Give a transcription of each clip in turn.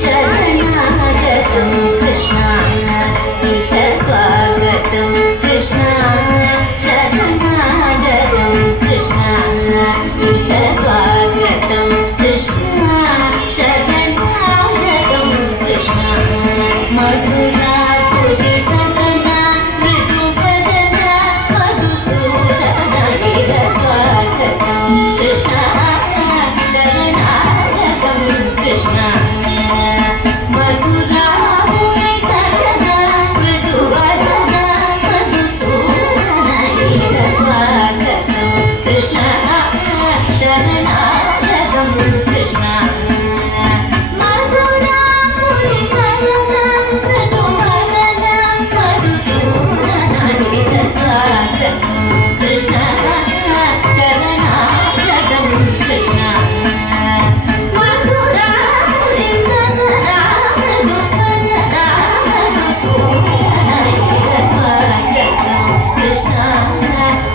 शरणागतं कृष्ण इह स्वागतं कृष्ण शरणागतं कृष्ण इह स्वागतं कृष्ण शरणागतं कृष्ण मधुरापुरी सदना मृदुवदना मधुसूदन इह स्वागतं कृष्ण शरणागतं कृष्ण मधुरापुरी सदना मृदुवदना मधुसूदन इह स्वागतं कृष्ण शरणागतं कृष्ण मधुरापुरी सदना मृदुवदना मधुसूदन इह स्वागतं कृष्ण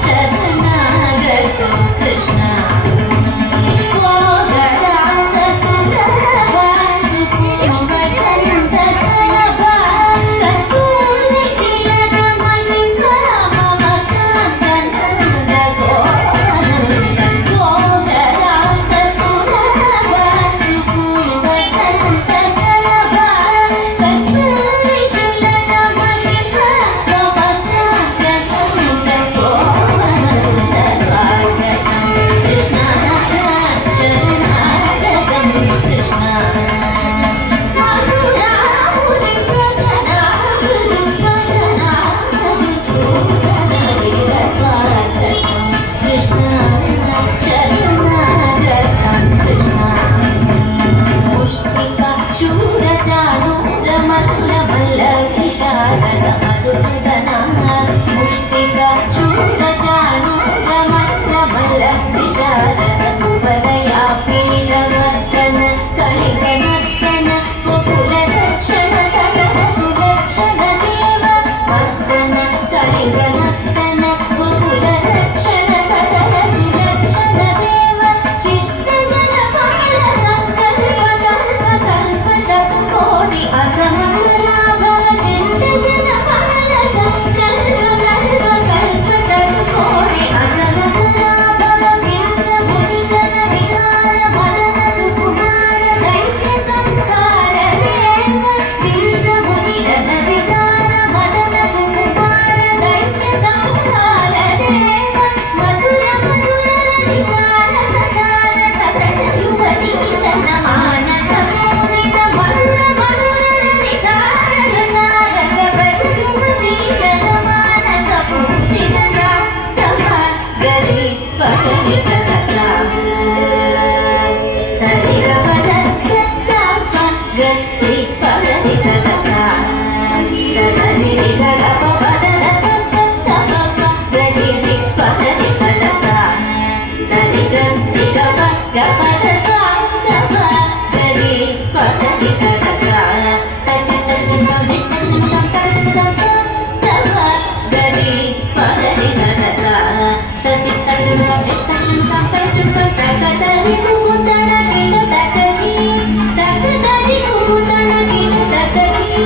शरणागतं कृष्ण मधुरापुरी सदना मृदुवदना मधुसूदन इह स्वागतं कृष्ण शरणागतं कृष्ण मुष्टिका शूरचाणूरमल्लमल्लविशारद कुवलया पीडवर्तन कलिकनर्तन कुकुलदक्षिण सकल सुदक्षिण देव वर्तन कलिकनर्तन कुकुलदक्षिण सकल सुदक्षिण देव शिष्टजनपाल संकल्प कल्प कल्प शतकोटि असमलाभ शिष्टजनपाल संकल्प कल्प कल्प शतकोटि असमलाभ विंदभुजि जन विधान मदन सुकुमार दैत्य संहार देव विंदभुजि जन विधान मदन सुकुमार दैत्य संहार देव मधुर मधुर रतिसार सचार सकल युवती जन मानस पूजित मधुर मधुर रतिसार सचार सकल युवती जन मानस पूजित सा तमा गरी पगरी सदसा सरि गपद सत्ता गरी पगरी सदसा सरि गप पदन सत्ता गरी पगरी सदसा सरि गरी गप गपद सत्ता गरी पगरी सदसा गरी पगरी सदसा सति तकदरि कुकुतन किट तकदि तकदरि कुकुतन किट तकदि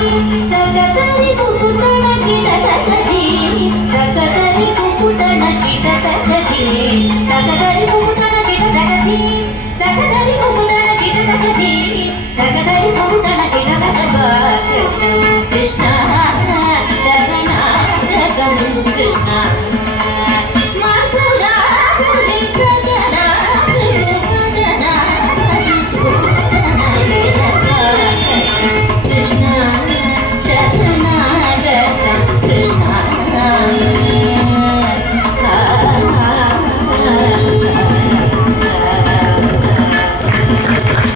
तकदरि कुकुतन किट तकदि तकदरि कुकुतन किट तकदि तकदरि कुकुतन किट तकदि तकदरि कुकुतन किट तकदि तकदरि कुकुतन किट तकदि कृष्ण शरणागतं कृष्ण